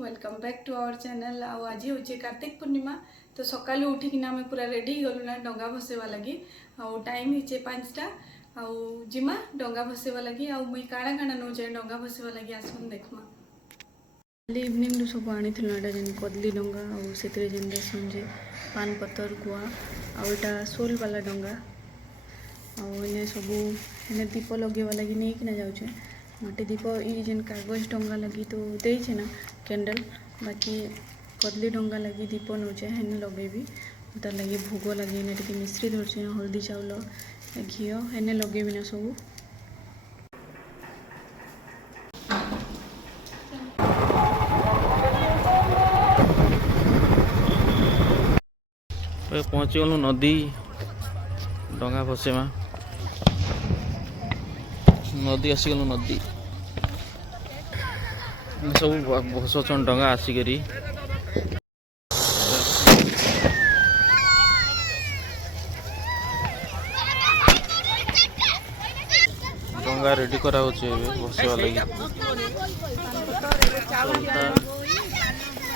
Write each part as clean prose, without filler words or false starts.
Welcome back to our channel. आज हूँ कार्तिक पूर्णिमा तो सकाल उठिकिना आम पूरा रेडी गलु ना डंगा भसेवा लगी। टाइम हे 5टा जिमा डंगा भसेवा लगी। मुई काଣା काଣା नौ जाए डंगा भसेवा लगी आसन देखमा। काली इवनिंग सब आनी जेन कदली डंगा से जेन देसन जे पान पतर गुआ आटा सोल वाला डंगा आने सब इन्हें दीप लगेवा लगी नहीं कि जाऊे मटे दीप ये जेन कागज डंगा लगी तो देचे ना कैंडल बाकी कदली डंगा लगी दीप नौचे हेने लगेबी तार लगे भोग लगे ना टे मिश्री धरचे हल्दी चाउल घी हेने लगेबी ना सब पहुँची गलु नदी डंगा भसेमा नदी आसीगलु नदी सब भसौन डंगा आसिकरी डंगा रेडी करा भसवा लगी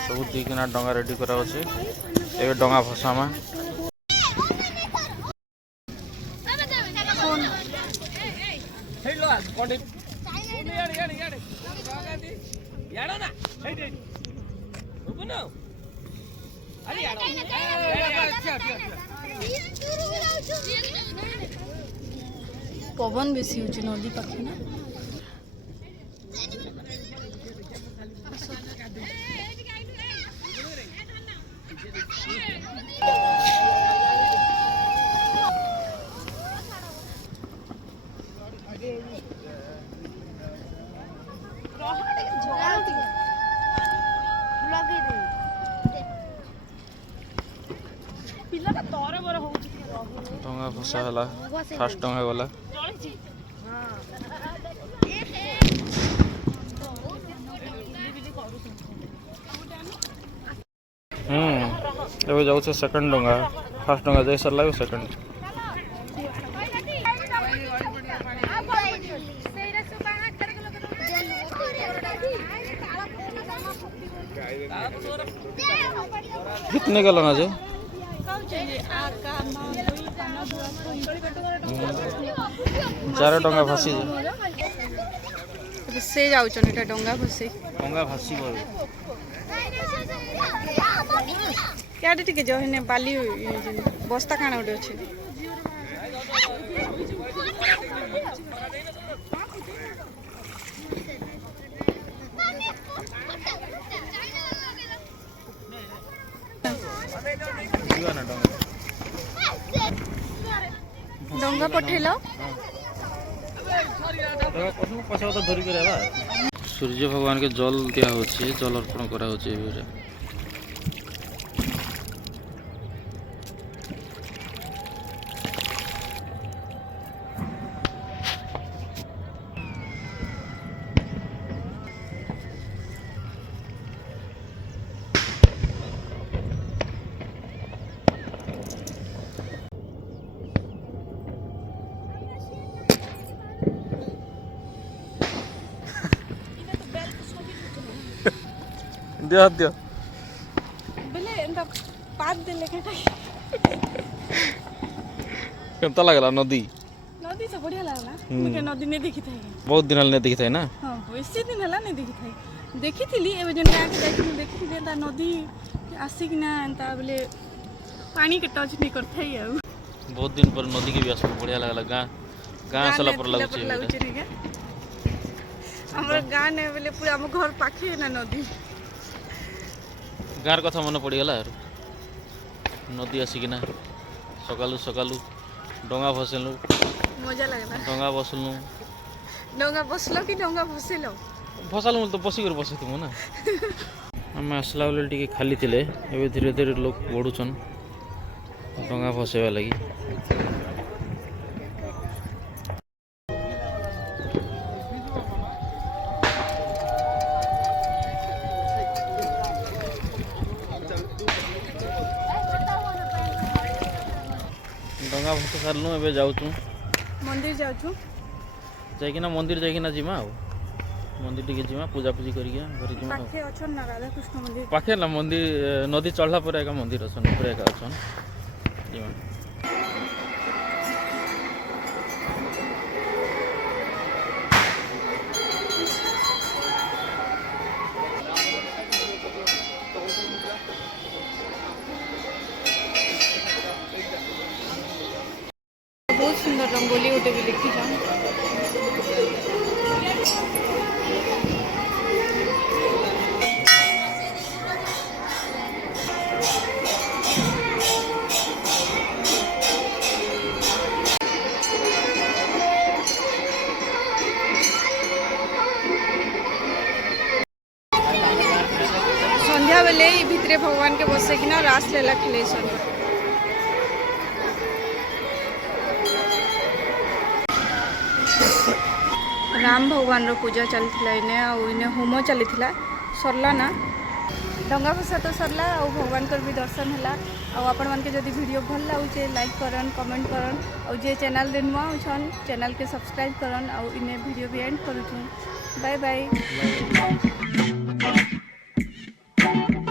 सब दीकिना डंगा रेडी करा ए डंगा भसामा पवन बेसी होची नदी पाखे ना डंगा भसा है फास्ट डंगा गला जाऊँ सेकंड डंगा फास्ट डंगा जाई सरला सेकंड कितने गला ना जे चार डंगा भासी से जाउछन एटा डंगा भसे डंगा भासी गयो क्याडे टिके जो हेने बाली बस्ता काना उडे अछि डंगा पठेलो सूर्य भगवान के जल दिया होची जल अर्पण करा होची दिया दिया बेले एंता पात देले केटा केमता लागला नदी नदी से बढ़िया लागला मुके नदी ने देखि थाई बहुत दिन ने देखि थाई ना हां बेसी दिन हला ने देखि थाई देखिथिली एबे जने आके देखि देखिथिली एंता नदी आसी कि ना एंता बेले पानी के टच नहीं करथाई आ बहुत दिन पर नदी के भी आस बढ़िया लागला गां सला पर लागुची हमर गां ने बेले पूरा हम घर पाखे ना नदी गार कथा मन पड़गला नदी आसिकिना सकालू सकालू डंगा भसेलु मजा लगला डंगा बसलु डंगा बसलो कि डंगा भसेलो भसालु तो बसी कर बसे तुम ना हम आसला बेले टिके खाली थिले एबे धीरे धीरे लोग बढ़ुछन डंगा भसेवा लगी डंगा भसा सारलु एबे जाउछु मंदिर जाउछु जाइकिना मंदिर जाइकिना जिमा मंदिर टिके जिमा पूजा पूजी करिया घरे जिमा पाखे अछन ना राधा कृष्ण मंदिर पाखे ना मंदिर नदी चढ़ला पर एका मंदिर अछन ऊपर एका अछन जिमा बहुत सुंदर रंगोली उठे भी लिखी जाऊँ संध्या बेले भितरे भगवान के बसे कि रास लीला खेले राम भगवान रो पूजा चलता इने इने होम चली सरला ना डंगा भसा तो सरला और भगवान को भी दर्शन है आपण मन के जदि वीडियो भल लगे लाइक करन कमेंट करन और जे चैनल रे नुआ छन चैनल के सब्सक्राइब करन और इने वीडियो भी एंड करूँ बाय बाय।